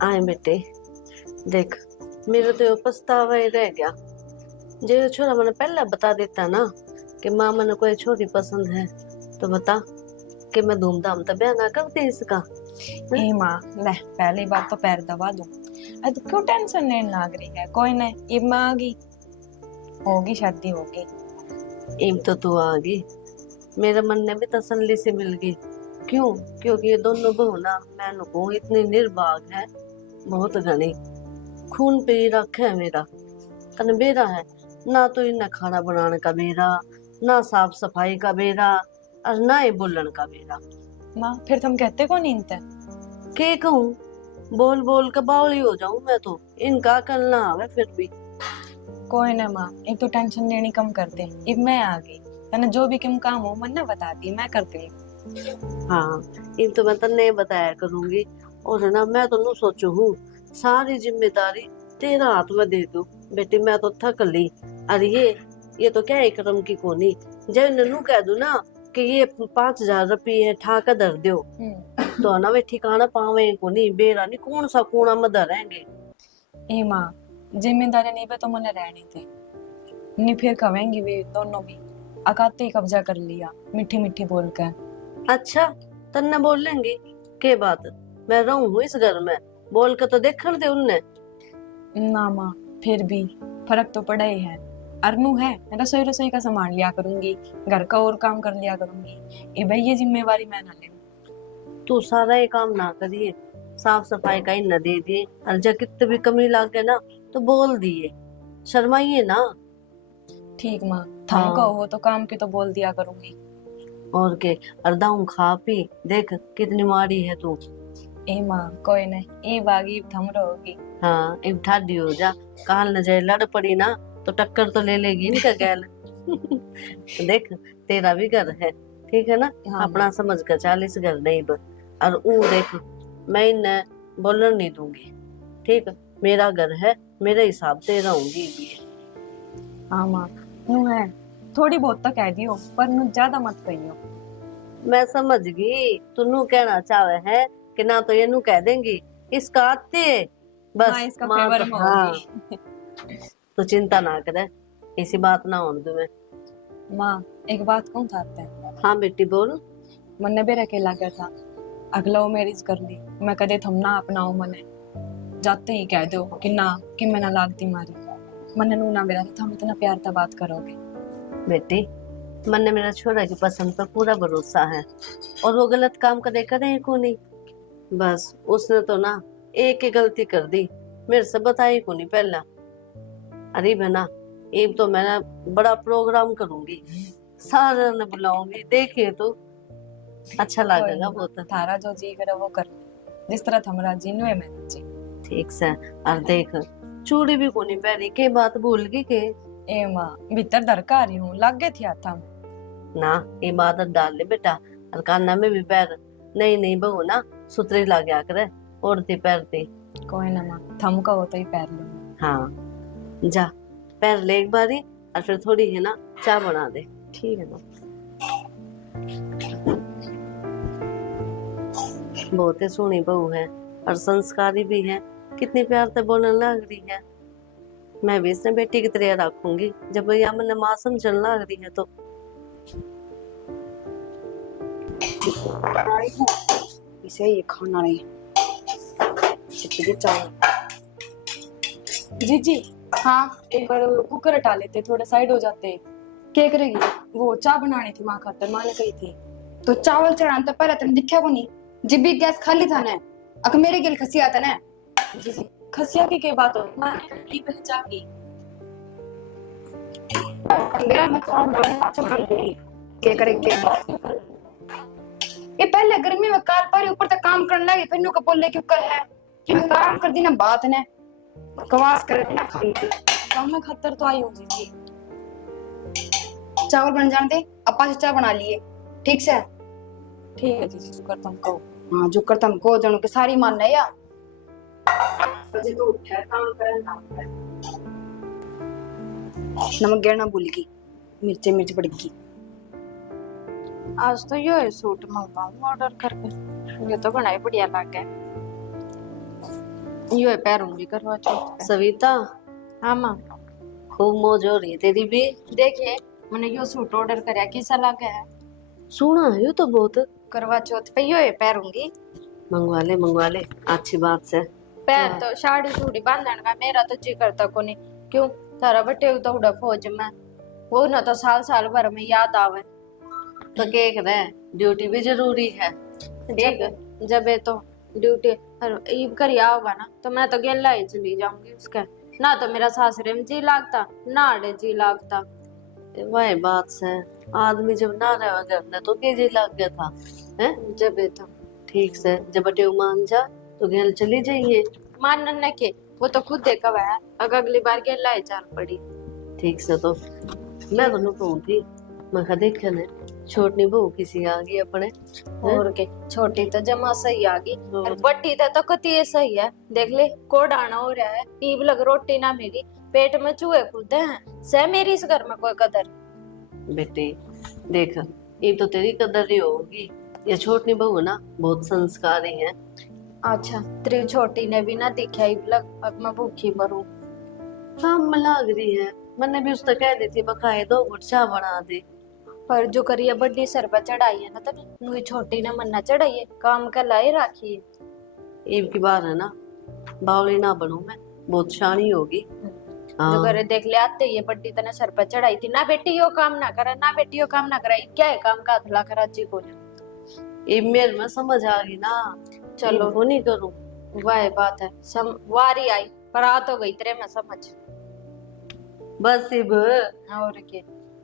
आए बेटे, देख मेरा तो यो पछतावा ही रह गया। जो ये छोरा मैंने पहले बता देता ना कि माँ मैंने कोई छोरी पसंद है, तो बता कि मैं धूमधाम तो ब्याह ना करती इसका। हैं? ए माँ, ले पहली बात तो पैर दबा दूं। अब क्यों टेंशन लेने लग रही है? कोई नहीं, इब माँ आ गई, होगी शादी होगी। इम तो तू आ गई, मेरे मन ने भी तसल्ली से मिल गई। क्यों? क्योंकि ये दोनों बहू ना मैनू को इतनी निर्भाग है, बहुत घनी खून पे ही रख है मेरा। तन बेरा है ना, तो इन्हें खाना बनाने का बेरा, ना साफ सफाई का बेरा, और ना ही बोलन का बेरा। माँ फिर तुम कहते कौन इनते? के कहूँ, बोल बोल के बावली हो जाऊं मैं तो। इनका करना आवे फिर भी। कोई ना माँ, एक तो टेंशन लेनी कम कर दे। इब मैं आ गई, तने जो भी किम काम हो मन ना बता दी, मैं करती हूँ। हाँ, इन तो मैं तन्ने बताया करूंगी। और है ना, मैं तो नू सोचू हूँ सारी जिम्मेदारी तेरा हाथ में दे दूं। बेटी मैं तो थक ली। अरे ये तो क्या है करम की कोनी। जब ननू कह दूं ना कि ये 5,000 रुपये ठाका धर दो, तो ना वे ठिकाना पावे कोनी, बेरा नहीं कौन सा कोना में धरेंगे। ए माँ, जिम्मेदारी नहीं पे तो मने रहनी थी, नहीं फिर कहेंगी वे दोनों भी अकाते ही कब्जा कर लिया मीठी मीठी बोल कर। अच्छा, तन्ने बोल लेंगी के बात? मैं रहूं हूँ इस घर में, बोल के तो देखकर दे उनने। ना माँ, फिर भी फर्क तो पड़ा ही है। अरनू है, रसोई रसोई का सामान लिया करूंगी, घर का और काम कर लिया करूंगी। ये भाई ये जिम्मेवारी मैं ना ले। तू सारा ये काम ना करिए, साफ सफाई का ही न दे दिए, और जब कितने भी कमी लागे ना तो बोल दिए, शर्माइए ना। ठीक माँ, थम हाँ, कहो तो काम की तो बोल दिया करूंगी। और के अर्दाऊ खा पी देख कितनी मारी है तू। ए माँ कोई नहीं, ए बागी थम रहोगी। हाँ, एक ठाडी हो जा, काल न जाए लड़ पड़ी ना तो टक्कर तो ले लेगी इनका गैल। देख तेरा भी घर है, ठीक है ना। हाँ अपना समझ कर 40 घर नहीं बस। और ऊ देख, मैं इन्हें बोलने नहीं दूंगी, ठीक। मेरा घर है, मेरे हिसाब से रहूंगी भी। हाँ माँ, नू है, थोड़ी बहुत तो कह दियो पर नू ज्यादा मत कहियो। मैं समझ गई तू कहना चाहे है कि ना तो ये नू कह देंगी इसका आते बस। हाँ, इसका माँ फेवर तो में हाँ, होगी। तो चिंता ना करे, ऐसी बात ना होने दूं मैं। माँ एक बात कहूँ थाते हैं, हाँ बेटी बोल। मन्ने भी अकेला गया था, अगला वो मैरिज कर ली, मैं कदे थम ना अपनाओ मने, जाते ही कह दो कि ना कि मैं ना लागती मारी। मन्ने नू ना मेरा था, हम इतना प्यार था बात करोगे। बेटी मन ने मेरा छोरा की पसंद पर पूरा भरोसा है, और वो गलत काम करे को नहीं। बस उसने तो ना एक ही गलती कर दी, मेरे से बताई को नहीं पहला। अरे बना, एक तो मैं ना बड़ा प्रोग्राम करूंगी, सारे ने बुलाऊंगी, देखिए तो अच्छा कोई लगेगा नहीं माँ, बहुत। थारा जो जी करे वो कर, जिस तरह थमरा जी नुए मैं जी। ठीक से। और देख चूड़ी भी को नहीं पहनी, के बात भूल गई के? ए माँ भीतर दरका आ रही हूँ, लग गए थे हाथा में। ना इबादत डाल ले बेटा, और काना में भी पैर। नहीं नहीं बहू ना सुतरी ला गया करे, ओढ़ती पैरती। कोई ना माँ, थम का हो तो ही पैर लो। हाँ जा, पैर ले एक बारी, और फिर थोड़ी है ना चाय बना दे, ठीक है ना। बहुत ही सोहनी बहू है और संस्कारी भी है, कितनी प्यार से बोलने लग रही है। मैं भी इसने बेटी की तरह रखूंगी, जब यह मैंने माँ समझने लग रही है तो। इसे ये खाना नहीं चावल। जी जी, हाँ एक बार कुकर हटा लेते, थोड़ा साइड हो जाते। क्या करेगी? वो चाय बनानी थी माँ खातर, माँ ने कही थी। तो चावल चढ़ाना तो पहले तुम दिखा को नहीं, जब भी गैस खाली था ना, अक मेरे गिल खसी आता ना। जी जी, खसिया की बात हो, माँ ने की पहचान की। मेरा मैं चावल बनाना चाहती हूँ, क्या करेगी? ये पहले गर्मी में कार पर ऊपर तक काम करने लगे, फिर नु बोल ले क्यों कर है कि मैं काम कर दी ना बात ने कवास कर देना खाई। काम में खतर तो आई हूँ जी जी। चावल बन जाने दे, अपा से चाय बना लिए, ठीक से? ठीक है जी जी, जो करता हूँ कहो। हाँ जो करता हमको जानू के सारी मान है या सजे तो उठा काम करे ना करे। नमक गिरना भूल गई, मिर्च पड़ गई। आज तो ये सूट मंगवाऊं ऑर्डर करके, ये तो बड़ा ही बढ़िया लग गया। यो पैरूंगी करवा चौथ पे। सविता, हाँ माँ, खूब मौज हो रही है तेरी भी। देखिए मैंने यो सूट ऑर्डर करया कैसा लगा है। सोना है यो तो बहुत। करवा चौथ पे यो पैरूंगी। मंगवा ले, अच्छी बात से। पैर तो साड़ी सूड़ी बांधन का मेरा तो जी करता को नहीं। क्यों तारा बटे तो उड़ा फौज में वो ना तो साल साल भर में याद आवे। तो क्या करे, ड्यूटी भी जरूरी है। ठीक है। जब ये तो ड्यूटी ईब कर होगा ना तो मैं तो गेला ही चली जाऊंगी उसका। ना तो मेरा सासरे में जी लागता ना अड़े जी लागता। वही बात से, आदमी जब ना रहे घर में तो के जी लग गया था है। जब ये तो ठीक से जब बटे मान जा तो घर चली जाइए। मानन न के वो तो खुद देखा हुआ है। अगर अगली बार गेला ही चाल पड़ी। ठीक से तो मैं तो कहूँ थी, मैं कहा देखे ने छोटनी बहू किसी आ गई अपने। और के छोटी तो जमा सही आ गई हाँ। और बट्टी तो कती ये सही है। देख ले कोड आना हो रहा है। ईब लग रोटी ना मिली पेट में चूहे कूदे हैं। सह मेरी इस घर में कोई कदर। बेटी देख, ये तो तेरी कदर ही होगी। ये छोटनी बहू ना बहुत संस्कारी है। अच्छा तेरी छोटी ने भी ना दिखा ईब लग अब मैं भूखी मरूं। काम में लग रही है। मैंने भी उससे कह दी थी बकाए 2 घुट चाय बना दे। पर जो करिए बड्डी सर पर चढ़ाई है ना तो नुई छोटी ने मन्ना चढ़ाई है काम का लाई राखी है। ईब की बात है ना, बावली ना बनूं मैं, बहुत शानी होगी। जो करे देख ले आते ये बड्डी तने सर पर चढ़ाई थी ना बेटी यो काम ना करा ना बेटी यो काम ना करा। क्या है काम का अधला करा जी को। ईब मेरे में समझ आ गई ना। चलो वो नहीं करूं। वह बात है वारी आई पर आ तो गई तेरे में समझ। बस ईब और के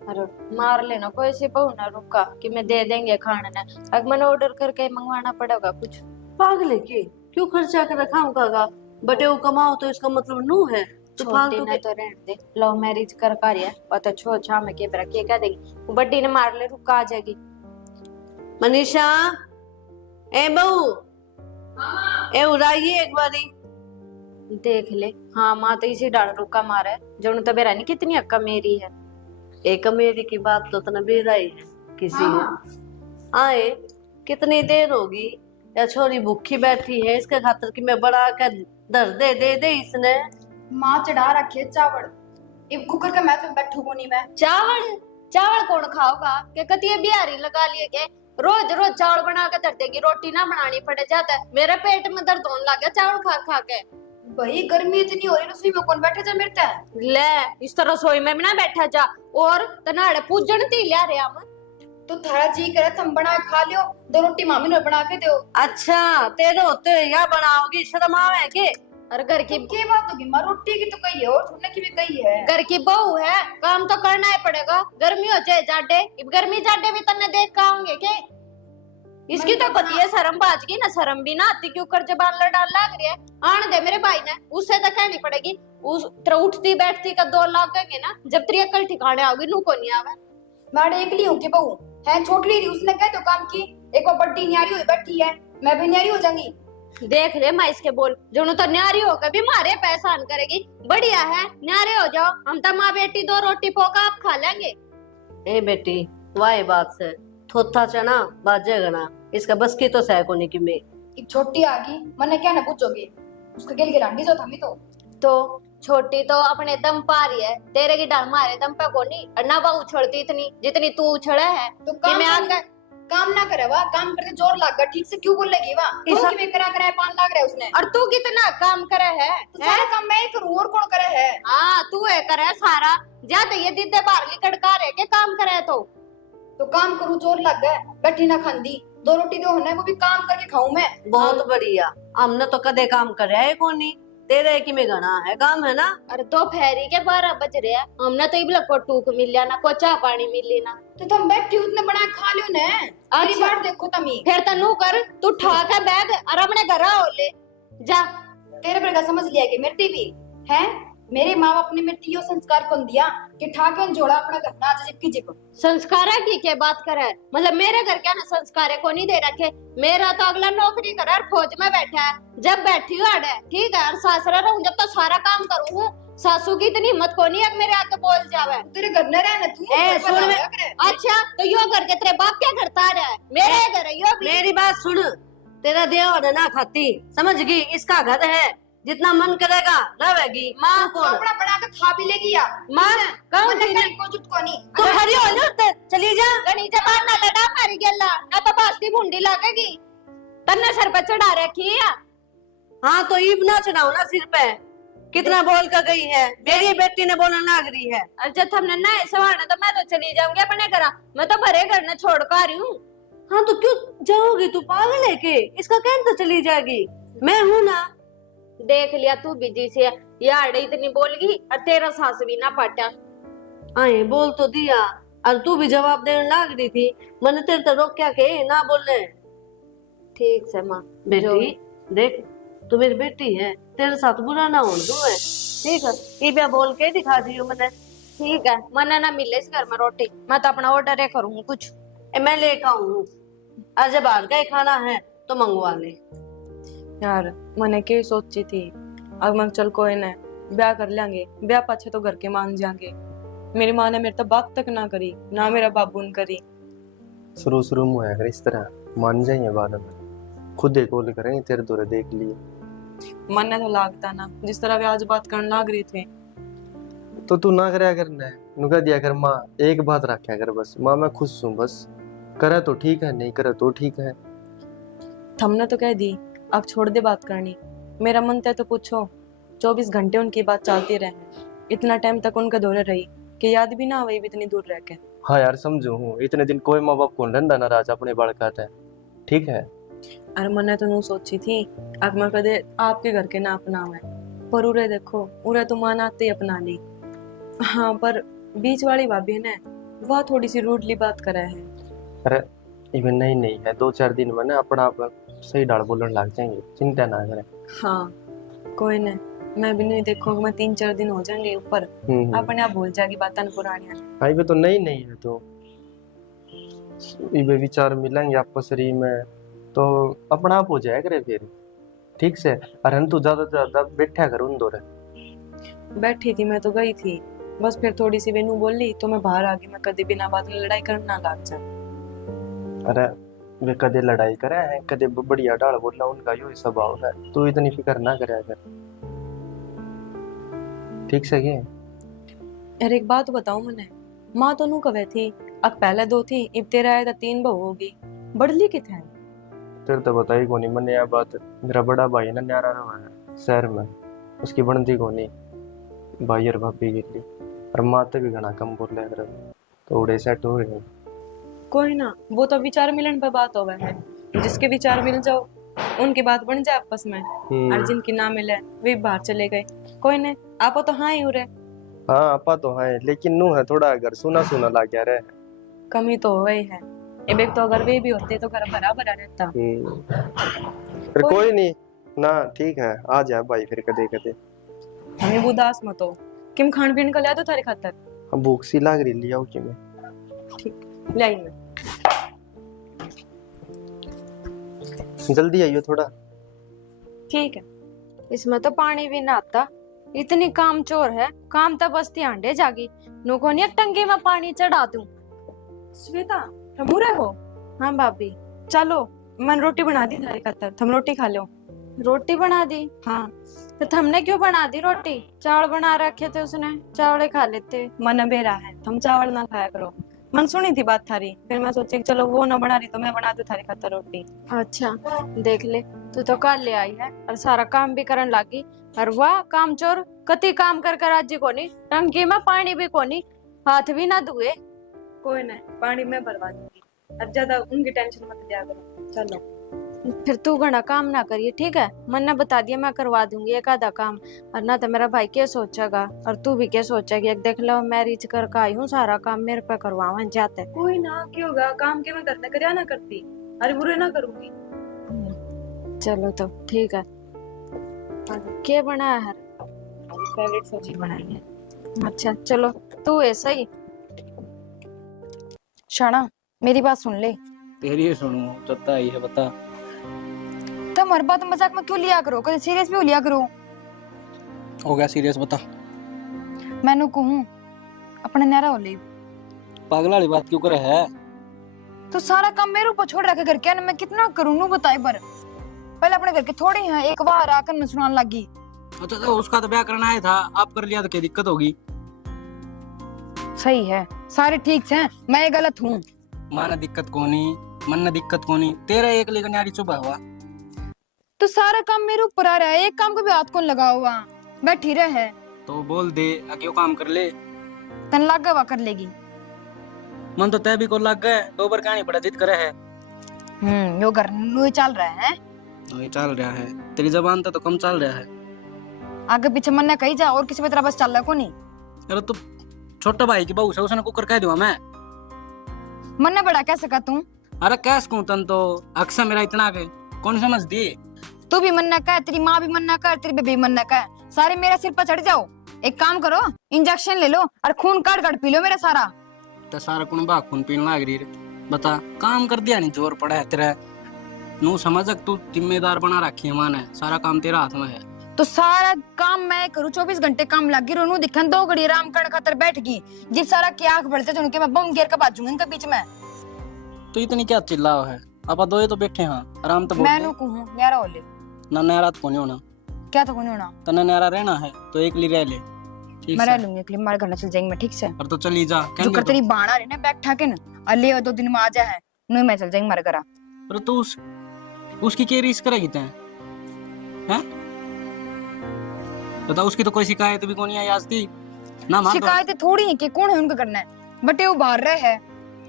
अरे मार लेना कोई सी बहू ना रुका कि मैं दे देंगे खाने ने। अब मैंने ऑर्डर करके मंगवाना पड़ेगा कुछ। पागल है के, क्यों खर्चा कर रखा का बटे वो कमाओ तो इसका मतलब नू है। तो छोटी फालतू ने तो रहने दे लव मैरिज कर कार्य और तो छो छा में के रखे क्या देगी वो बड्डी ने मार ले रुका आ जाएगी। मनीषा, ए बहू, ए उड़ाइए एक बारी। देख ले हाँ माँ तो इसी डाल रुका मारे जो तो बेरा नहीं कितनी अक्का मेरी है। एक मेरी की बात तो तना बेराई है किसी ने आए। कितनी देर होगी या छोरी भूखी बैठी है इसके खातर कि मैं बड़ा कर दर दे इसने। माँ चढ़ा रखे चावल इब कुकर का मैं तो बैठू को नहीं मैं। चावल चावल कौन खाओगा के कतिये बिहारी लगा लिए के रोज रोज चावल बना के धर देगी रोटी ना बनानी पड़े जाता है। मेरे पेट में दर्द होने लग गया चावल खा खा के। भाई गर्मी इतनी हो रही रसोई में कौन बैठे जा मिलता है। ले इस तरह रसोई में भी ना बैठा जा और तनाड़े पूजन ती लिया रे हम। तो थारा जी करे तुम बना के खा लियो 2 रोटी मामी ने बना के दो। अच्छा तेरे होते या बनाओगी, शर्म आवे के। और घर की की बात होगी माँ, रोटी की तो कही है और सुनने की भी कही है। घर की बहू है काम तो करना ही पड़ेगा। गर्मी हो चाहे जाडे गर्मी जाडे भी तन्ने देख के आऊंगे के। इसकी तो पति है शर्म बाज की ना शर्म भी ना आती क्यों कर जबान लड़ान लाग रही है। आने दे मेरे भाई ने उससे तो कहनी पड़ेगी। उस तरह उठती बैठती का 2 लाख गए ना जब तेरी अकल ठिकाने आओगी नू को नहीं आवे। मारे एकली हूँ के बहू है छोटी रही उसने कह दो काम की। एक और बड्डी न्यारी हुई बैठी है मैं भी न्यारी हो जाऊंगी। देख ले मैं इसके बोल जो तो न्यारी होकर भी मारे पैसा करेगी बढ़िया है न्यारे हो जाओ। हम तो माँ बेटी 2 रोटी पोका आप खा लेंगे। ए बेटी वाही बात से थोथा चना बाजेगा ना, इसका बस की तो सह कोनी की मैं। एक छोटी आ गई मने क्या ना पूछोगे उसके गेल गिरांडी जो थमी तो छोटी तो अपने दम पा रही है तेरे की डाल मारे दम पे कोनी और ना वो उछलती इतनी जितनी तू उछले है। तो कि मैं आकर काम ना करे वाह काम करते जोर लाग गया ठीक से क्यों बोलेगी वाह ऐसा- में करा कराए 5 लाख रहे उसने। और तू कितना काम करे है, तो सारा काम मैं ही करूं और कौन करे है। हाँ तू है करे सारा ज्यादा ये दीदे बाहर लिकड़का रहे के काम करे तो काम करूं जोर लग गए बैठी ना खांदी 2 रोटी दो होना है वो भी काम करके खाऊं मैं। बहुत बढ़िया, हमने तो कदे काम करे है कोनी, तेरे की में घना है काम है ना। और दोपहरी के 12 बज रहे हैं हमने तो इबला को टूक मिल लिया ना को चाह पानी मिल लेना। तो तुम बैठी उतने बना के खा लियो ने। मेरी अच्छा। बात देखो तमी फिर तनु कर तू ठा के बैग और अपने घर आओ ले जा। तेरे पर का समझ लिया कि मेरी भी है मेरे माँ बाप ने मेरे यो संस्कार कौन दिया कि ठाके जोड़ा अपना घर ना आज की जिप संस्कार की क्या बात करे मतलब मेरे घर क्या ना संस्कार को नहीं दे रखे। मेरा तो अगला नौकरी कर और फौज में बैठा है जब बैठी हूँ अड़े ठीक है और सासरा रहूं जब तो सारा काम करूँ। सासू की इतनी हिम्मत को नहीं है मेरे आके बोल जावे। तेरे घर न रहना तू ए, सुन में- अच्छा तो यो घर के तेरे बाप क्या करता रहा है मेरे घर है यो भी। मेरी बात सुन, तेरा देवर है ना खाती समझ गई, इसका घर है जितना मन करेगा रहेगी। माँ, तू कौन? अपना बना के खा भी लेगी या माँ कहूँ मन थी कहीं को जुट को नहीं। तू हरी हो ना, चली जा। गणी जबान ना लड़ा मारी गेला ना तो बास्ती भुंडी लगेगी। तन्ने सर पे चढ़ा रखी है। हाँ तो ईब ना चढ़ाओ ना सिर पे, कितना बोल कर गई है, मेरी बेटी ने बोलने लग रही है। और जब हमने ना सवारना तो मैं तो चली जाऊंगी अपने घर, मैं तो भरे घर न छोड़ कर आ रही हूँ। हाँ तो क्यों जाओगी, तू पागल है के? इसका कहने तो चली जाएगी, मैं हूं ना। देख लिया तू बिजी से यार इतनी बोल गई और तेरा सास भी ना पाटा। आए बोल तो दिया और तू भी जवाब देने लग रही थी, मैंने तेरे तो रोक क्या के ना बोलने। ठीक से माँ बेटी देख, तू मेरी बेटी है, तेरे साथ बुरा ना हो दूं मैं, ठीक है? ये भी बोल के दिखा दी हूँ मैंने। ठीक है, मना ना मिले इस घर में रोटी, मैं तो अपना ऑर्डर है करूंगी कुछ। मैं लेकर आऊँ, आज जब बाहर का ही खाना है तो मंगवा ले। यार मैंने क्या सोची थी, अब मैं चल कोई ना ब्याह कर लेंगे, ब्याह पाछे तो घर के मान जाएंगे। मेरी माँ ने मेरे तो बात तक ना करी, ना मेरा बाबू ने करी। शुरू शुरू में होया कर इस तरह, मान जाइए बाद में, खुद एक कॉल करेंगे तेरे दौरे देख लिए। मन ने तो लागता ना, जिस तरह वे आज बात करने लग रही थे। तो तू ना करया करना है, नुका दिया कर माँ, एक बात रखा कर बस, माँ मैं खुश हूँ बस, करे तो ठीक है, नहीं करे तो ठीक है। हमने तो कह दी अब छोड़ दे बात करनी, मेरा मन तो पूछो 24 घंटे उनकी बात चलती रहे, इतना टाइम तक उनके दौरे रही कि याद भी ना आवे इतनी दूर रह के। हाँ यार समझू हूँ, इतने दिन कोई माँ बाप को डंडा नाराज अपने बालका था, ठीक है। अरे मैंने तो नू सोची थी अब मैं कदे आपके घर के ना अपनावे, पर उरे देखो उरे तो मान आते ही अपना ली। हाँ पर बीच वाली भाभी ने वह थोड़ी सी रूडली बात करा है। अरे इवन नहीं है, 2-4 दिन में ना अपना आप सही डाल बोलने लग जाएंगे, चिंता ना करें। हाँ कोई नहीं, मैं भी नहीं देखूंगी, मैं 3-4 दिन हो जाएंगे ऊपर, अपने आप भूल जाएगी बातन पुरानी। हाँ ये तो नहीं है, तो ये विचार मिलेंगे आपस में तो अपना आप हो जाए करे फिर, ठीक से। अरे तू ज्यादा से ज्यादा बैठा कर उन दौरे। बैठी थी मैं तो गई थी, बस फिर थोड़ी सी वेनू बोली तो मैं बाहर आ गई, मैं कभी बिना बात में लड़ाई करना लग जा। अरे वे कदे लड़ाई करे हैं, कदे बढ़िया डाल बोला, उनका यो स्वभाव है, तू इतनी फिक्र ना करे कर, ठीक से ये। अरे एक बात बताऊं, मैंने माँ तो नू कवे थी अब पहले 2 थी, अब तेरा आया था 3 बहू होगी, बढ़ली किथे? तेरे तो बताई कोनी मैंने यह बात, मेरा बड़ा भाई ना न्यारा रहा है शहर में, उसकी बनती कोनी भाई और भाभी के लिए, और माँ तो भी घना कम बोल रहे तो उड़े सेट हो गए। कोई ना, वो तो विचार मिलन पर बात होवे है, जिसके विचार मिल जाओ उनकी बात बन जाए आपस में, और जिनकी ना मिले वे बाहर चले गए। कोई नहीं, आपो तो हाँ ही हो रहे। हाँ आपा तो है, लेकिन नू है थोड़ा घर सुना सुना लग गया रे, कमी तो हो ही है। एक तो अगर वे भी होते तो घर भरा भरा रहता। फिर कोई नहीं ना, ठीक है आ जा भाई फिर कदे कदे। हमें उदास मत हो, किम खान पीन का लिया तो थारे खातर। अब भूख सी लग रही, लिया कि मैं ठीक ले आई मैं। जल्दी आइयो थोड़ा। ठीक है। इसमें तो पानी भी ना आता, इतनी काम चोर है, काम तो बस ध्यान जागी नुको नहीं टंकी में पानी चढ़ा दूं। श्वेता मुरे हो? हाँ भाभी। चलो मैंने रोटी बना दी थारे खातर, तुम रोटी खा लो। रोटी बना दी? हाँ। तो हमने क्यों बना दी रोटी? चावल बना रखे थे उसने, चावल खा लेते। मन बेरा है, तुम चावल ना खाया करो। मन सुनी थी बात थारी, फिर मैं सोची चलो वो ना बना रही तो मैं बना दूं थारी खातर रोटी। अच्छा देख ले, तू तो कल ले आई है और सारा काम भी करन लागी, और वाह काम चोर, कति काम कर कर आज कोनी, टंकी में पानी भी कोनी, हाथ भी ना धुए। कोई नहीं, पानी मैं भरवा दूंगी, अब ज्यादा उनकी टेंशन मत लिया करो। चलो फिर तू घना काम ना करिए, ठीक है? मन ने बता दिया मैं करवा दूंगी एक आधा काम, और ना तो मेरा भाई क्या सोचेगा और तू भी क्या सोचेगी। एक देख लो मैरिज करके आई हूँ, सारा काम मेरे पे करवावा जाते। कोई ना, क्या होगा, काम के मैं करने कर ना करती, अरे बुरे ना करूंगी। चलो तो ठीक है। क्या बनाया है? फेवरेट सब्जी बनाई है। अच्छा चलो, तू ऐसा ही। शाना मेरी बात सुन ले। तेरी सुनूं चत्ता ही है बता। तुम हर बात मजाक में क्यों लिया करो, कभी सीरियस भी हो लिया करो। हो गया सीरियस बता। मैनू कहूं अपने न्यारा हो ले। पागल वाली बात क्यों करे है? तो सारा काम मेरे ऊपर छोड़ रखे घर के, मैं कितना करूं नू बताए। पर पहले अपने घर के थोड़े हैं, एक बार आकर मैं सुनाने लगी अच्छा तो उसका तो ब्याह करना ही था, आप कर लिया तो क्या दिक्कत होगी? सही है, सारे ठीक से, मैं गलत हूँ। माना दिक्कत कोनी, मन ने दिक्कत कोनी, तेरा एक लेकर न्यारी चुपा हुआ। तो सारा काम मेरे ऊपर आ रहा है, एक काम को भी हाथ कौन लगा हुआ, बैठी रहे। तो बोल दे अगे काम कर ले। तन लागा हुआ कर लेगी। मन तो तय भी को लग गए, दो बार कहानी बड़ा जिद करे है। यो घर नु चल रहा है। वही चल रहा है, तेरी जबान तो कम चल रहा है। आगे पीछे मन ने कही जा, और किसी भी तरह बस चल रहा को नहीं। अरे तू छोटा भाई की बहू से उसने कुकर कह दूंगा मैं। मन ने बड़ा कह सका तू। अरे कैस कहूं तन तो अक्सर मेरा इतना के कौन समझ दी। तू भी मन न कह, तेरी माँ भी मन न कह, तेरी बेबी मन न कह, सारे मेरे सिर पर चढ़ जाओ। एक काम करो, इंजेक्शन ले लो और खून काट काट पी लो मेरा सारा। तो सारा कुनबा खून पीने लाग रही रे। बता काम कर दिया नहीं, जोर पड़ा है तेरा। नू समझ तू जिम्मेदार बना रखी है मां ने, सारा काम तेरा हाथ में है। तो सारा काम मैं करूँ, 24 घंटे काम लगी रोनू दिखन 2 घड़ी आराम करने खातर बैठ गई। जिस सारा की आंख बढ़ते जो उनके मैं बम गिर के बाजूंगी इनके बीच में। तो इतनी क्या चिल्लाओ है, आप दो तो बैठे हैं आराम तो बोल मैं दे। नु कहूं न्यारा होले ना नहरा तो कोनी होना, क्या तो कोनी होना। तना नहरा रहना है तो एक ली रह ले, ठीक मैं से। रह लूंगी, एक मार घर चल जाएंगे मैं, ठीक से। और तो चली जा जो कहेंगे कर तो। तेरी बाणा रे ना बैग ठाके ना, अले 2 दिन में आ जा है नु मैं चल जाएंगे मारे घर। अरे तो उसकी क्या रीस करेगी तैं, हैं? बता, उसकी तो कोई शिकायत भी कोनी आई आज थी ना। मान तो शिकायत थोड़ी है कि कौन है उनका करना है, बटे वो बाहर रहे है,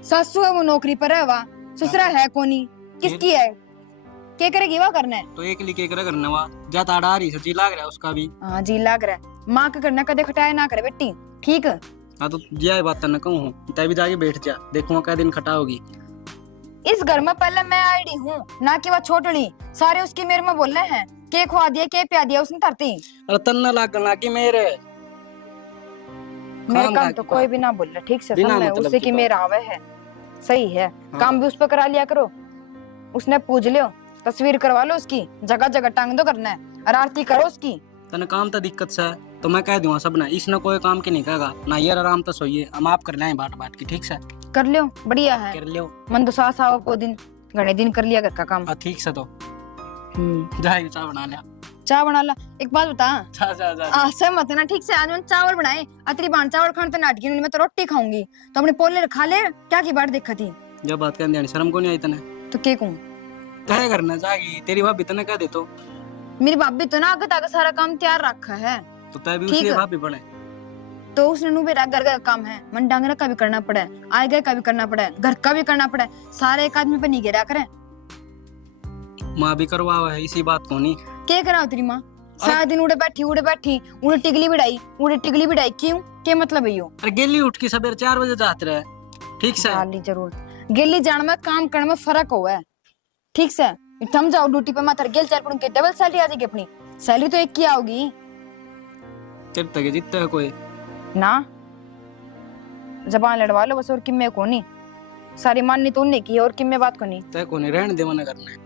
सासू है वो नौकरी पर है, वा ससुरा है कोनी, किसकी है, क्या करेगी वो करना है। तो एक लिखे कर करना वा जाता अड़ा रही सच्ची लाग रहा है उसका भी। हाँ जी लाग रहा है, माँ का करना कदे खटाया ना करे बेटी, ठीक। हाँ तो यह बात न कहूँ, तय भी जाके बैठ जा, देखूंगा क्या दिन खटा होगी। इस घर में पहले मैं आईडी हूँ ना कि वह छोटड़ी, सारे उसकी मेरे में बोल रहे हैं के खुआ दिया के प्या दिया उसने तरती। अरे तन्ना लागना कि मेरे मेरे काम काम का तो क्या? कोई भी ना बोल रहा, ठीक से बिना समझ मतलब उससे की कि बात। मेरा आवे है, सही है। हाँ। काम भी उस पर करा लिया करो, उसने पूछ लियो, तस्वीर करवा लो उसकी, जगह जगह टांग दो करना है, और आरती करो उसकी। तने काम तो दिक्कत से है, तो मैं कह दूंगा सब ना, इसने कोई काम की नहीं कहेगा ना, यार आराम तो सोइए, हम आप कर लें बाट बाट की, ठीक से कर लियो, बढ़िया है। कर लियो। मन तो सास आओ को दिन घने दिन कर लिया घर का काम। हाँ ठीक से, तो जाए चाय बना लिया। चाय बना ला। एक बात बता, जा जा जा सहमत है ना, ठीक से। आज मैंने चावल बनाए, अतरी बाण चावल खाने तो नाटकी नहीं, मैं तो रोटी खाऊंगी, तो अपने पोले खा ले, क्या की बात देखा थी। जब बात कहने शर्म को नहीं आई तने, तो के कहूं, तय करना जाएगी तेरी भाभी तने कह दे तो। मेरी भाभी तो ना आगे तक सारा काम तैयार रखा है, तो तय भी ठीक उसकी है। भाभी बने। तो उसने नु मेरा घर का काम है, मन डांगरा का भी करना पड़ा है, आए गए का भी करना पड़ा है, घर का भी करना पड़ा है, सारे एक आदमी पे नहीं गिरा करे। माँ भी करवा है इसी बात को नहीं। क्या करा तेरी माँ, सारा दिन उड़े बैठी उड़े टिगली बिड़ाई, क्यों, क्या मतलब है यो। अरे गेली उठ के सवेरे 4 बजे जाते रहे, ठीक से। डाली जरूर, गिल्ली जान में काम करने में फर्क हुआ है, ठीक से। थम जाओ ड्यूटी पे, मत गेल 4 के डबल सैलरी आ जाएगी, अपनी सैलरी तो एक की आओगी तेरे तक जीतता है कोई ना। जबान लड़वा लो बस, और किम्मे को नहीं, सारी माननी तो उन्हें की है, और किम्मे बात को नहीं। तय को नहीं रहने दे मना करना है,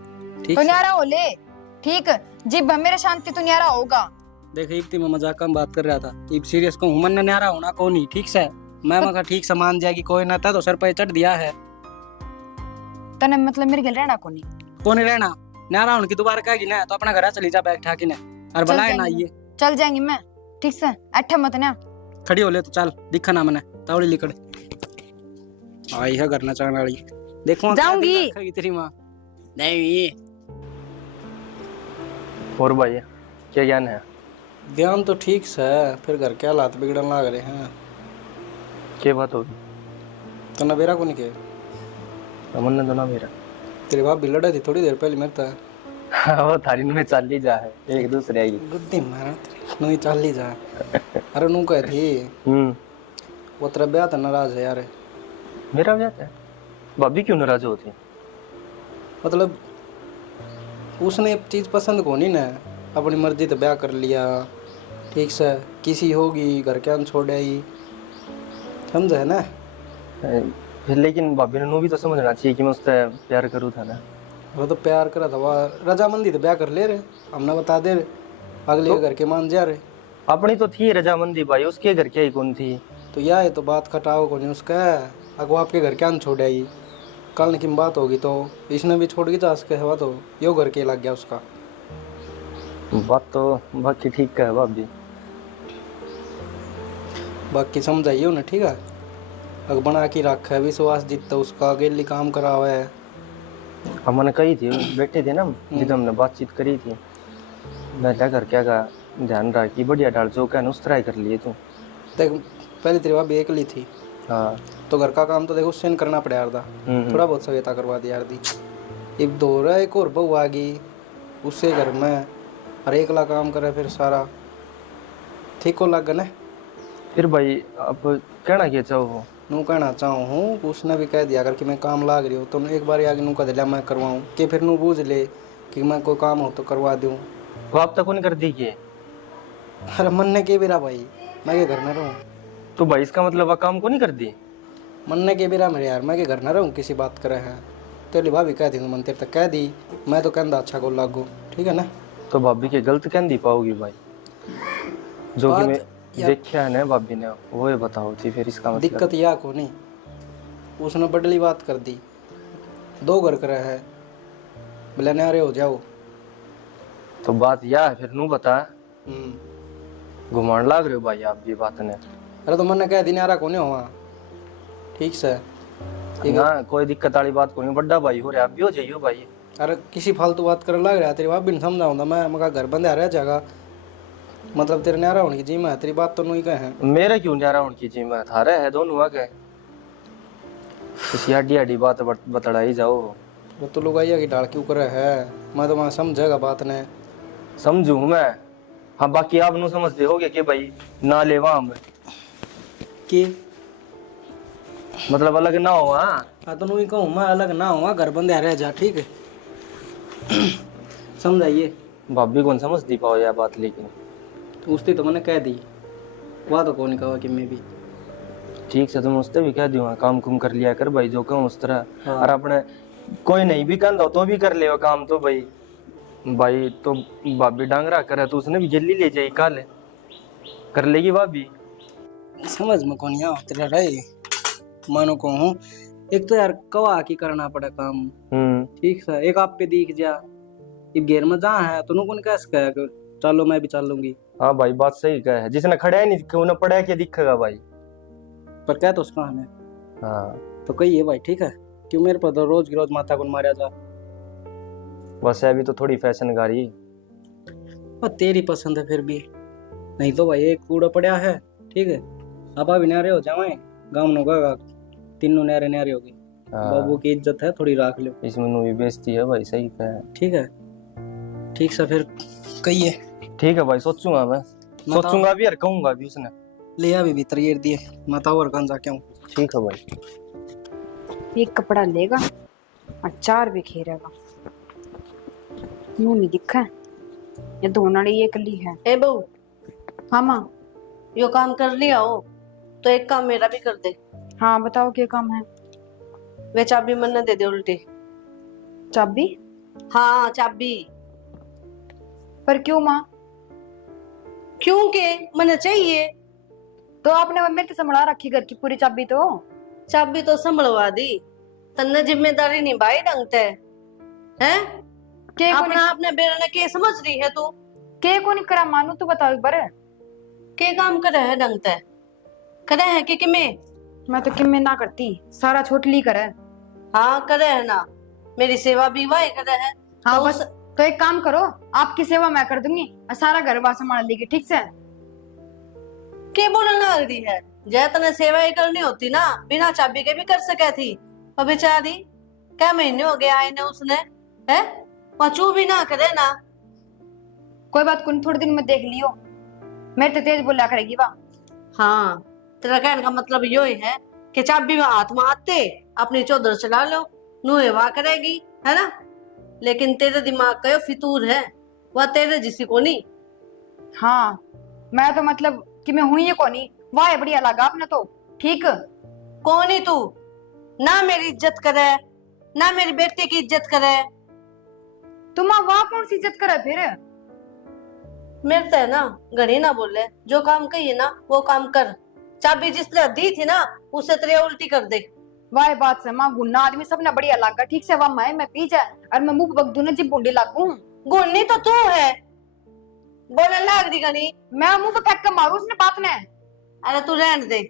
ठीक तो से। न्यारा हो ले, ठीक, जिब मेरे शांति तो न्यारा होगा। देख इतनी मैं मजाक का बात कर रहा था, इब सीरियस को मन ने न्यारा होना को नहीं, ठीक से। मैं मगर ठीक से मान जाएगी कोई ना था, तो सर पे चढ़ दिया है। तने मतलब मेरे गल रहना को नहीं, को नहीं रहना, न्यारा होने की दोबारा कहेगी ना, तो अपना घर चली जा बैग ठाकी ने, और चल बनाए ना जाएंगे। ये चल जाएंगी मैं, ठीक से। अट्ठा मत ना, खड़ी हो ले तो चल, दिखा ना मैंने तावड़ी लिकड़ आई है करना चाहने वाली। देखो जाऊंगी। तेरी माँ नहीं। और भाई क्या ज्ञान है? ध्यान तो ठीक से है, फिर घर के हालात बिगड़ने लग रहे हैं। क्या बात होगी? तो ना बेरा को नहीं के अमन ने तो ना मेरा तेरी भाभी लड़े थी थोड़ी देर पहले मेरे तक। वो थारी में चाल ली जा है, एक दूसरे की गुद्दी मारा तेरी नहीं चल ही जा। अरे नू कह थी वो तेरा ब्याह तो नाराज है यार। मेरा ब्याह है, भाभी क्यों नाराज होती? मतलब उसने एक चीज पसंद को नहीं ना, अपनी मर्जी तो ब्याह कर लिया, ठीक से। किसी होगी घर के अन छोड़े ही, समझे है ना। लेकिन भाभी ने भी तो समझना चाहिए कि मैं उससे प्यार करूँ था ना। वो तो प्यार करा था, वह रजामंदी तो ब्याह कर ले रहे, हमने बता दे रहे, अगले तो घर के मान जा रहे। अपनी तो थी रजामंदी भाई, उसके घर क्या ही कौन थी। तो यह है तो बात खटाओ को नहीं उसका, अगो आपके घर क्या छोड़े आई, कल की बात होगी तो इसने भी छोड़ के जा सके हवा, तो यो घर के लग गया उसका। बात तो बाकी ठीक है भाभी। बाकी समझाइयो ना, ठीक है। अगर बना के रखा है विश्वास जितना उसका आगे लिए काम करा हुआ है। हमने कही थी, बैठे थे ना हम, जिधर हमने बातचीत करी थी, मैं क्या कर क्या का ध्यान रहा कि बढ़िया डाल जो क्या उस तरह कर लिए तू। देख पहले तेरी भाभी अकेली थी हाँ। तो घर का काम तो देखो उससे करना पड़ा यार था। थोड़ा बहुत सहायता करवा दी यार दी। एक दो रहा एक और बहू आ गई उससे घर में और एकला काम करे फिर सारा ठीक को लग ना। फिर भाई अब कहना क्या चाहो? नू कहना चाहूँ हूँ उसने भी कह दिया अगर कि मैं काम लाग रही हूँ तो एक बार आगे नू कह दिला मैं करवाऊँ कि फिर नू बूझ ले कि मैं कोई काम हो तो करवा दूँ। वो आप तक नहीं कर दी के? अरे मन ने के बिरा भाई मैं के घर न रहूँ। तो भाई इसका मतलब वह काम को नहीं कर दी? मन ने के बिरा मेरे यार मैं के घर न रहूँ किसी बात करे है तेरी भाभी कह दी मन तेरे तक कह दी मैं तो कहता अच्छा को लागू ठीक है ना। तो भाभी के गलत कह दी पाओगी भाई? जो कि मैं यार- देखा है ना भाभी ने वो ये बताओ थी फिर इसका मतलब। दिक्कत या को नहीं उसने बडली बात कर दी 2 घर करे है बोले नारे हो जाओ। तो बात यह है फिर नू बता हम्म। घुमाण लाग रहे हो भाई आप ये बात ने। अरे तो मैंने कह दी नारा को नहीं हुआ ठीक से। ना कोई दिक्कत वाली बात को नहीं, बड़ा भाई हो रहा आप भी हो जाइयो भाई। अरे किसी फालतू बात कर लग रहा तेरी बात भी नहीं समझाऊंगा मैं मगर घर बंदे रह जाएगा मतलब तेरे न्यारा होने की जी मैं तेरी बात तो नहीं कहे। मेरे क्यों न्यारा उनकी जी में थारे है दोनों हुआ के किसी हड्डी हड्डी बात बतड़ाई जाओ। वो तो लोग आइया की डाल क्यों करे है मैं तो वहाँ समझेगा बात ने। समझू मैं। हाँ बाकी आप नु समझते होगे कि भाई ना ले वहां में कि मतलब अलग ना हो। हाँ तो नहीं कहूँ मैं अलग ना हुआ घर बंदे रह जा ठीक है समझाइए। भाभी कौन समझ दी पाओ यह बात लेकिन उसने तो मैंने कह दी वह तो कौन कहा कि मैं भी ठीक से तुम उससे भी कह दियो काम कुम कर लिया कर भाई जो कहूँ उस तरह। हाँ। और अपने कोई नहीं भी कहता तो भी कर ले काम तो भाई भाई तो भाभी डांगरा करे तो उसने भी जल्दी ले जाई कल कर लेगी भाभी। समझ में कौन यहाँ तेरा रहे मानो को हूँ एक तो यार कवा की करना पड़ा काम ठीक है एक आप पे दिख जा इब घेर में जहाँ है तो कौन कैसे कहे चलो मैं भी चल लूंगी। हाँ भाई बात सही कह है जिसने खड़ा है नहीं क्यों ना पड़ा क्या दिखेगा भाई। पर क्या तो उसका हमें हाँ तो कही है भाई ठीक है क्यों मेरे पर तो रोज की रोज माथा को मारा जा। बस अभी तो थोड़ी फैशन गाड़ी पर तेरी पसंद है फिर भी नहीं तो भाई एक कूड़ा पड़ा है ठीक है अब अभी न्यारे हो जाए गाँव नोगा तीनों न्यारे न्यारे हो गई। बाबू की इज्जत है थोड़ी राख लो इसमें भी बेइज्जती है भाई सही कह है। ठीक से फिर कहिए ठीक है भाई सोचूंगा मैं सोचूंगा भी और कहूंगा भी उसने ले अभी भीतर ये दिए माता और कहाँ जाके हूँ। ठीक है भाई। एक कपड़ा लेगा और 4 बिखेरेगा मुंह नहीं दिखा ये दोनों ये कली है। ए बहू हाँ माँ यो काम कर लिया हो तो एक काम मेरा भी कर दे। हाँ बताओ क्या काम है। वे चाबी मन दे दे उल्टी। चाबी? हाँ चाबी। पर क्यों माँ? क्यों के मन चाहिए तो आपने मेरे से संभला रखी घर की पूरी चाबी तो। चाबी तो संभलवा दी तन्ने जिम्मेदारी निभाई ढंग ते हैं के को अपना अपने बेरा ने के समझ रही है तू के को नहीं करा मानू तो बताओ एक बार। के काम करे है ढंग ते करे है कि मैं मैं तो किम्मे ना करती सारा छोटली करे। हाँ करे है ना मेरी सेवा भी वही करे है। हाँ तो बस तो एक काम करो आपकी सेवा मैं कर दूंगी और सारा घर बार संभाल लेगी ठीक से। के बोलने लग रही है जय तने सेवा ही करनी होती ना बिना चाबी के भी कर सके थी। और बेचारी क्या महीने हो गए आए ने उसने है पचू भी ना करे ना। कोई बात कुछ थोड़े दिन में देख लियो मेरे तो तेज बोला करेगी वाह। हाँ तेरा कहने का मतलब यो ही है कि चाबी में हाथ में आते अपनी चौधर चला लो नुए वाह करेगी है ना। लेकिन तेरे दिमाग का यो फितूर है वह तेरे जिसी को नहीं। हाँ मैं तो मतलब कि मैं हुई है कोनी वाह बढ़िया लगा आपने तो ठीक। कौन ही तू ना मेरी इज्जत करे ना मेरी बेटी की इज्जत करे। तुम वाह कौन सी इज्जत करे फिर। मेरे तो है ना घड़ी ना बोले जो काम कहिए ना वो काम कर। चाबी जिसने दी थी ना उसे तेरे उल्टी कर दे। वाह बात से माँ गुन्ना आदमी सबने बढ़िया लगा ठीक से वाह मैं पी जाए और मैं मुंह बगदू ने जी बूंदी लागू। गुन्नी तो तू है बोलने लाग रही गनी। मैं मुंह पे फेंक के मारू उसने बात ने। अरे तू रहने दे,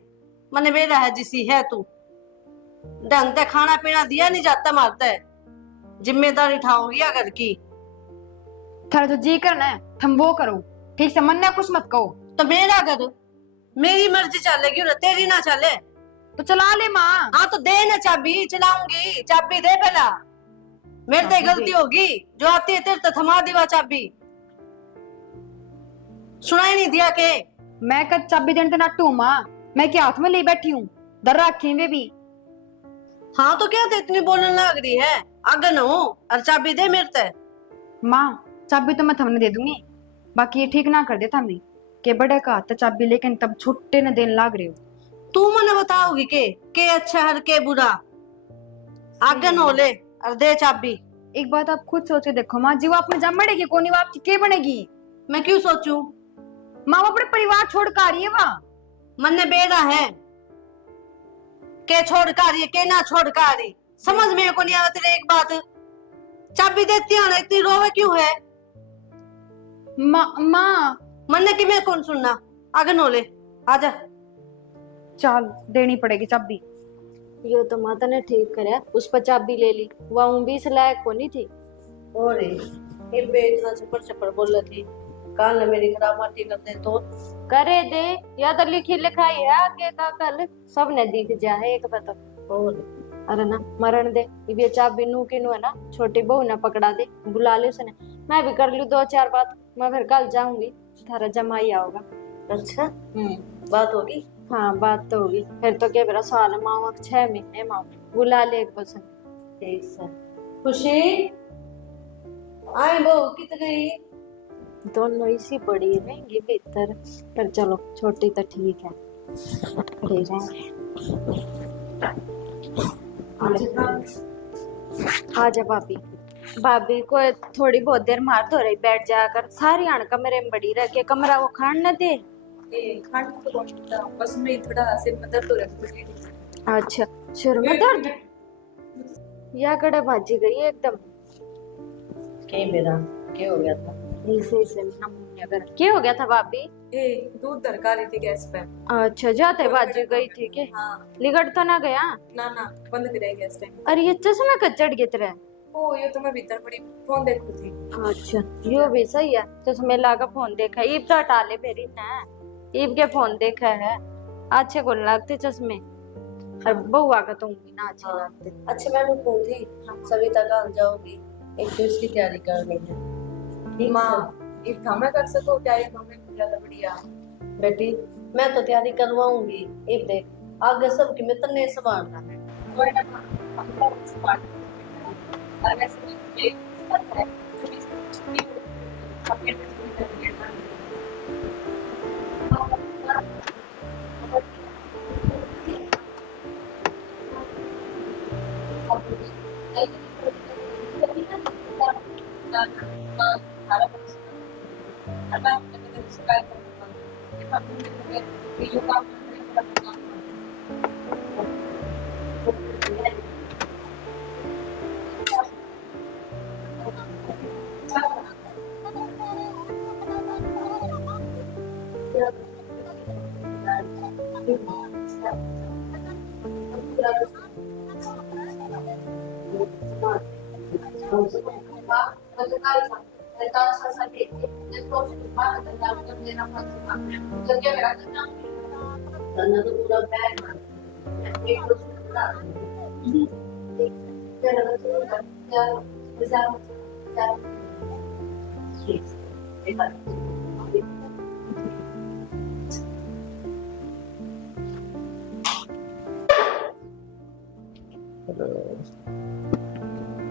मने बेरा है जिसी है तू। ढंग से खाना पीना दिया नहीं जाता मारता है, जिम्मेदारी उठाओगी घर की। थारा तो जी करना है तुम वो करो, ठीक से मन ने कुछ मत कहो। तो मेरा घर, मेरी मर्जी चलेगी और तेरी ना चले। तो चला ले माँ। हाँ तो दे ना चाबी, चलाऊंगी। चाबी दे पहला, मेरे से गलती होगी। जो आती है तेरे तो थमा दीवा चाबी। सुनाई नहीं दिया के? मैं कद चाबी देने नाटू माँ, मैं क्या हाथ में ले बैठी हूँ, डर रखी वे भी। हाँ तो क्या इतनी बोलने लग रही है? अगन हो और चाबी दे मेरे से। माँ चाबी तो मैं थमने दे दूंगी, बाकी ये ठीक ना कर दे थमने के बड़े का हाथ चाबी लेकिन तब छुट्टे न देने लाग रहे हो। तू मने बताओगी के अच्छा हर के बुरा? आगन हो ले और दे चाबी। एक बात आप खुद सोच के देखो माँ जी, वो अपने जम बढ़ेगी कोनी, वो आपकी के बनेगी? मैं क्यों सोचूं? माँ वो अपने परिवार छोड़ कर आ रही है वहाँ। मन ने बेड़ा है के छोड़ कर आ रही है के ना छोड़ कर आ रही, समझ में को नहीं आती। एक बात, चाबी देती है ना, इतनी रोवे क्यों है? माँ मन ने कि मैं कौन सुनना? आगन हो ले, आजा। चल देनी पड़ेगी चाबी। यो तो माता ने ठीक करे, उस पर चाबी ले ली, वह भी इस लायक को नहीं थी। और ये बेइतना चपर चपर बोल रही थी, काल ने मेरी खराब माटी कर दे तो। करे दे, या तो लिखी लिखाई है आगे का कल सब ने दिख जाए एक बता। और अरे ना मरण दे, ये चाबी नू की नू है ना, छोटी बहू ने पकड़ा दे, बुला ले उसने। मैं भी कर लूं 2-4 बात, मैं फिर कल जाऊंगी, थारा जमाई आओगा। अच्छा बात होगी। हाँ बात तो होगी, फिर तो क्या मेरा साल माओ 6 महीने माओ, बुला ले एक बस। ठीक है। खुशी आए बहू कित गई? दोनों इसी बड़ी रहेंगी भीतर, पर चलो छोटी तो ठीक है, ले जाएंगे। आजा भाभी। भाभी को थोड़ी बहुत देर मार तो रही, बैठ जाकर सारी आण कमरे में बड़ी रह के कमरा वो खान न दे। बस में थोड़ा सिर में दर्द हो रहा है। अच्छा सिर में दर्द या गड़ा भाजी गई एकदम। के मेरा क्या हो गया था? ऐसे नमूने कर क्या हो गया था भाभी? दूध दरकार रही थी गैस पे। अच्छा जाते भाजी गई थी के? हाँ। लिगड़ तो ना गया? ना बंद करे गैस टाइम। अरे ये चश्मा कचड़ गया तेरा? ओ ये तो मैं भीतर बड़ी फोन देखती थी। अच्छा यो भी सही है, चश्मे लागा फोन देखा, ईब तो हटा ले फेरी ना, ईब के फोन देखा है, अच्छे को लगते चश्मे। और बउआ का तुम भी ना अच्छे लगते। अच्छा मैं रुकूं थी, सविता कल जाओगी, एक क्विज की तैयारी करनी है। माँ एक काम कर सको क्या? ये हमें ज्यादा बढ़िया बेटी मैं तो तैयारी करवाऊंगी, एक देख आगे सब की मैं तन्ने संभालना है। तो पूरा बैग एक तो पूरा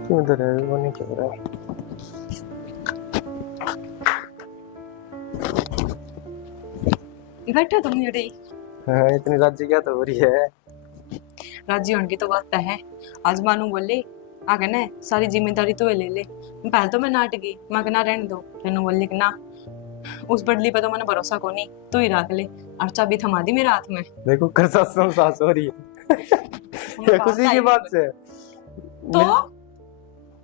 क्यों इधर है? वो नहीं चल रहा है। बैठा तुम यड़ी। हाँ इतनी राजी क्या तो हो रही है? राजी होने की तो बात है। आज मानू बोले आगे ना सारी जिम्मेदारी तो ले ले। पहले तो मैं नाट गई, मैं कहना रहने दो, फिर बोली कि ना उस बदली पे तो मैंने भरोसा को नहीं, तू ही रख ले। और चाबी थमा दी मेरे हाथ में। देखो कर सास हो रही है खुशी की बात से। तो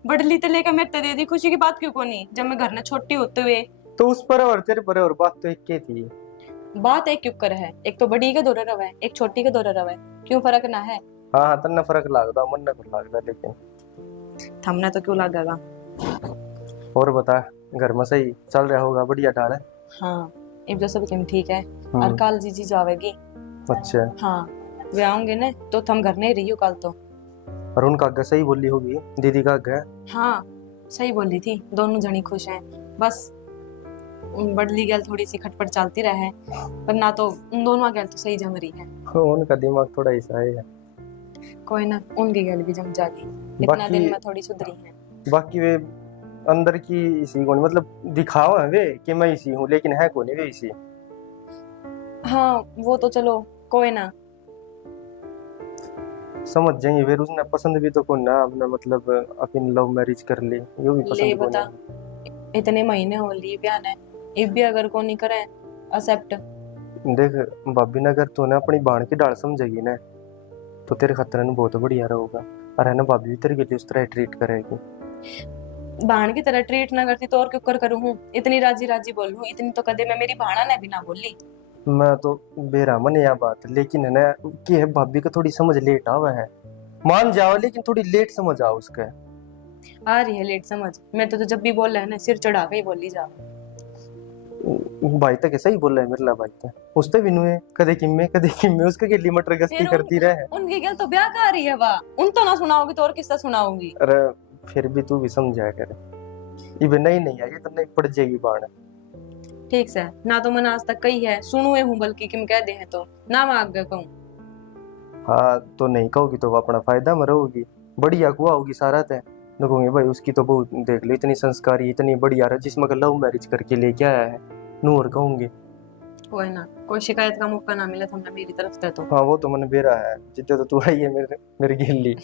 बदली तो लेकर मेरे दे दी, खुशी की बात क्यों को नहीं? जब मैं घर में छोटी होते हुए तो उस पर और तेरे पर और बात तो एक ही थी। बात एक क्यों कर है, एक तो बड़ी के दौरे रवे, एक छोटी के दौरे रवे, क्यों फर्क ना है? हाँ हाँ, तन्ने फर्क लगता, मन ने कुछ लगता, लेकिन थमने तो क्यों लगेगा। और बता, घर में सही चल रहा होगा, बढ़िया ढाल है? हाँ, इब जो सब तुम ठीक है। और कल जीजी जावेगी। अच्छा। हाँ, वे आऊंगे ना तो थम घर नहीं रही हो कल तो। और उनका आगे सही बोली होगी, दीदी का आगे? हाँ, सही बोली थी, दोनों जनी खुश हैं। बस उन बड़ली गैल थोड़ी सी खटपट चलती रहे, पर ना तो उन दोनों गैल तो सही जम रही है। उनका दिमाग थोड़ा ऐसा है। कोई ना, उनकी गैल भी जम जागी, इतना दिन में थोड़ी सुधरी है। बाकी वे अंदर की इसी कौन, मतलब दिखावा है वे कि मैं इसी हूँ, लेकिन है कौन वे इसी। हाँ, वो तो चलो कोई ना, समझ जाएंगे। फिर उसने पसंद भी तो कौन ना, अपना मतलब अपनी लव मैरिज कर ली, ये भी ले पसंद कौन बता, है। इतने महीने हो लिए ब्याह ने, इब भी अगर को नहीं करे एक्सेप्ट। देख भाभी, ना अगर तू ना अपनी बाण की डाल समझेगी ना, तो तेरे खतरे में बहुत बढ़िया रहेगा। और है ना, भाभी भी तेरे के लिए उस तरह ट्रीट करेगी। भाण की तरह ट्रीट ना करती तो और क्यों कर करूँ हूँ, इतनी राजी राजी बोलूँ, इतनी तो कदे मैं मेरी भाणा ने भी ना बोली। मैं तो बेरामन है यह बात, लेकिन है ना कि है भाभी को थोड़ी समझ लेट आवा है। मान जाओ, लेकिन थोड़ी लेट समझ आओ उसका। आ रही है लेट समझ, मैं तो जब भी बोल रहा है ना सिर चढ़ा के ही बोली जा। भाई तक ऐसा ही बोल रहा है मेरे ला, भाई तक उसते भी नुए कदे किम्मे उसके के लिए मटर गश्ती करती रहे। उनकी गल तो ब्याह का रही है वाह, उन तो ना सुनाओगी तो और किससे सुनाऊंगी। अरे फिर भी तू भी समझाया करे, ये नहीं नहीं आई तो नहीं पड़ जाएगी बाण। ठीक से ना तो मैंने आज तक कही है, सुनुए हूँ बल्कि किम कह दे हैं तो ना मैं आगे कहूँ। हाँ तो नहीं कहोगी तो वो अपना फायदा में रहोगी, बढ़िया कुआ होगी सारा तय। कहूंगे भाई उसकी तो बहुत देख लो, इतनी संस्कारी इतनी बढ़िया है, जिसमें लव मैरिज करके लेके आया है, नूर कहूंगे। कोई ना, कोई शिकायत का मौका ना मिले तो हमने मेरी तरफ से तो। हाँ वो तो मैंने बेरा है, जितने तो तू आई है मेरे गिल्ली।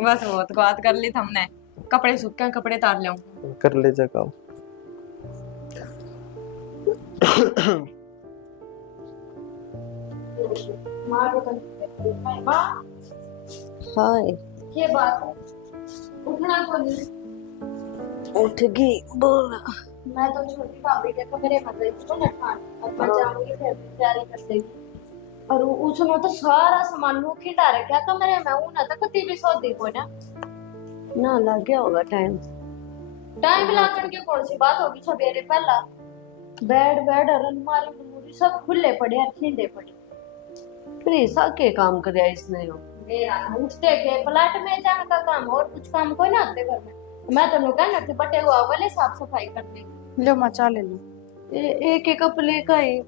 बस बहुत बात कर ली हमने, कपड़े सूख के कपड़े तार ले कर ले जा काम। हाय, ये बात है, उठना को नहीं। उठ गई, बोल। मैं तो छोटी भाभी के कमरे में गई थी ना खान, अब मैं जाऊंगी फिर तैयारी कर लेगी। और उसने तो सारा सामान मुंह खिंडा रखा कमरे में, ऊना तक कति भी सो दी को ना लग गया होगा टाइम। टाइम लागण की कौन सी बात होगी, सवेरे पहला बेड और अलमारी सब खुले पड़े और खिंडे पड़े। फिर ऐसा के काम कर इसने हो? मेरा उठते के प्लाट में जाने का काम, और कुछ काम कोई ना आते घर में। मैं तो कहना कि बटे हुआ वाले साफ सफाई कर दी। लो मचा ले लो, एक एक कप लेकर आई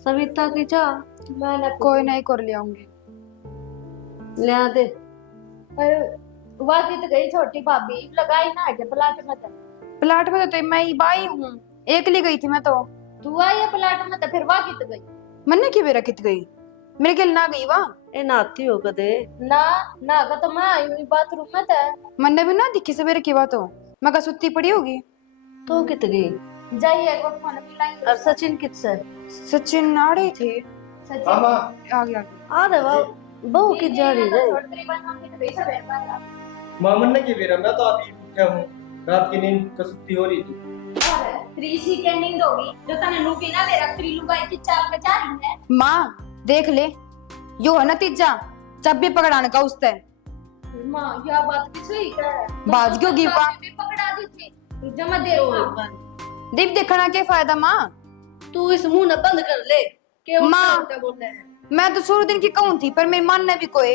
सविता की चाह मैंने कोई नहीं कर ले आऊंगी। ले आ दे। वाकी तो गई छोटी भाभी, लगाई ना आगे प्लाट में। प्लाट में तो मैं ही बाई हूँ, एकली गई थी मैं तो। तू आई है प्लाट में तो फिर वाकी तो गई। मन्ने की बेरा कित गई, मेरे गिल ना गई वाह। ए नाती हो कदे? ना का तो मैं आई हुई बाथरूम में था। मन्ने भी ना दिखी सवेरे की बात हो, मैं का सुत्ती पड़ी होगी। तो कित गई? जाइए को फोन मिलाई। और सचिन कितसे? सचिन आड़े थे। सचिन आ गया। अरे वाह, बहू की जा रही है। छोटी बहन की तो बेटा बेटा। मामन ने की बेरा, मैं तो अभी उठा हूँ, रात की नींद कसुत्ती हो रही थी। और त्रिसी के नींद होगी जो तने लुकी ना मेरा त्रिलुगाई की चाल में जा रही है। माँ देख ले, यो है नतीजा, जब भी पकड़ाने का उससे। माँ यह बात की सही है। बाज क्यों गी का? भी पकड़ा दी थी जमा दे रहा। दीप देखना क्या फायदा माँ? तू इस मुंह न बंद कर ले के माँ, उल्टा बोलते हैं। मैं तो शुरू दिन की कहूँ थी, पर मेरी मन ने भी कोई।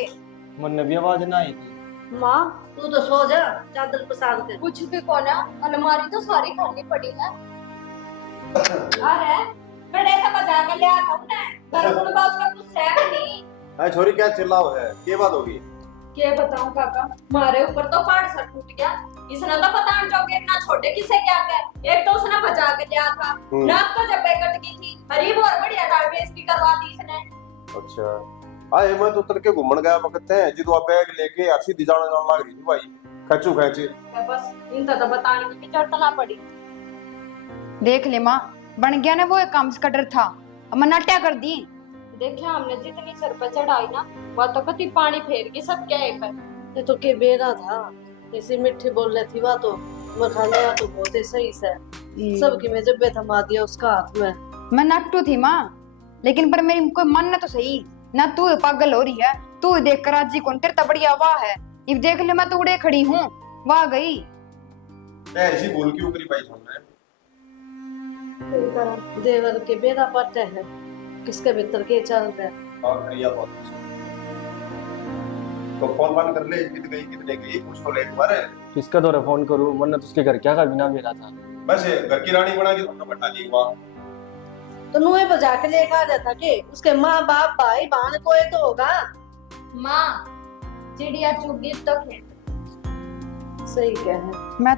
मन ने भी आवाज ना आई थी। माँ तू तो सो जा, चादर पसार के। कुछ भी कोना, अलमारी तो सारी खाली पड़ी है। अरे बड़े से बजा के ले आता हूं ना, घर में बात का कुछ है नहीं। अरे छोरी क्या चिल्लाओ है, क्या बात होगी? क्या बताऊं काका, मारे ऊपर तो पहाड़ सा टूट गया। इसने तो पता नहीं चौके ना छोटे किसे क्या गए। एक तो उसने बजा के लिया था, नाक तो जब कट गई थी, अरीब और बढ़िया दाढ़ बेइज्जती करवा दी इसने। अच्छा आए, मैं तो तड़के घूमन गया वक्त है जी, तो बैग लेके अच्छी दिजाना जाने लग रही थी भाई, खचू खैचे। बस इनका तो बताने की चढ़तना पड़ी। देख ले माँ, बन गया ना वो एक काम कटर था, अब मैं नट्या कर दी। देखिए हमने जितनी सर पे चढ़ाई ना, वह तो कति पानी फेर के सब क्या है पर। ये तो के बेरा था, इसी मिट्टी बोल रही थी वह तो मखाने तो बहुत ही सही से सबकी में जब थमा दिया उसका हाथ में। मैं नट्टू थी माँ, लेकिन पर मेरी कोई मन तो सही ना, तू पागल हो रही है। तू देख कर आज जी कौन तेरे तबड़िया वाह है, अब देख ले मैं तो उड़े खड़ी हूँ, वाह गई। ऐसी बोल क्यों करी भाई तुमने? देवर के बेरा पट्टे है, किसके भीतर के चल रहे। और करिया बहुत अच्छा। तो फोन बंद कर ले, कितने गई कुछ तो ले एक बार। किसका दौरा फोन करूं, वरना तो उसके घर क्या का बिना मेरा था। बस घर की रानी बना के तुमने बैठा दी वहां। तो नुए बजा के लेकर आ जाता कि उसके माँ बाप भाई बहन कोई तो होगा। माँ चिड़िया चुग गई तो खेत सही कह है। मैं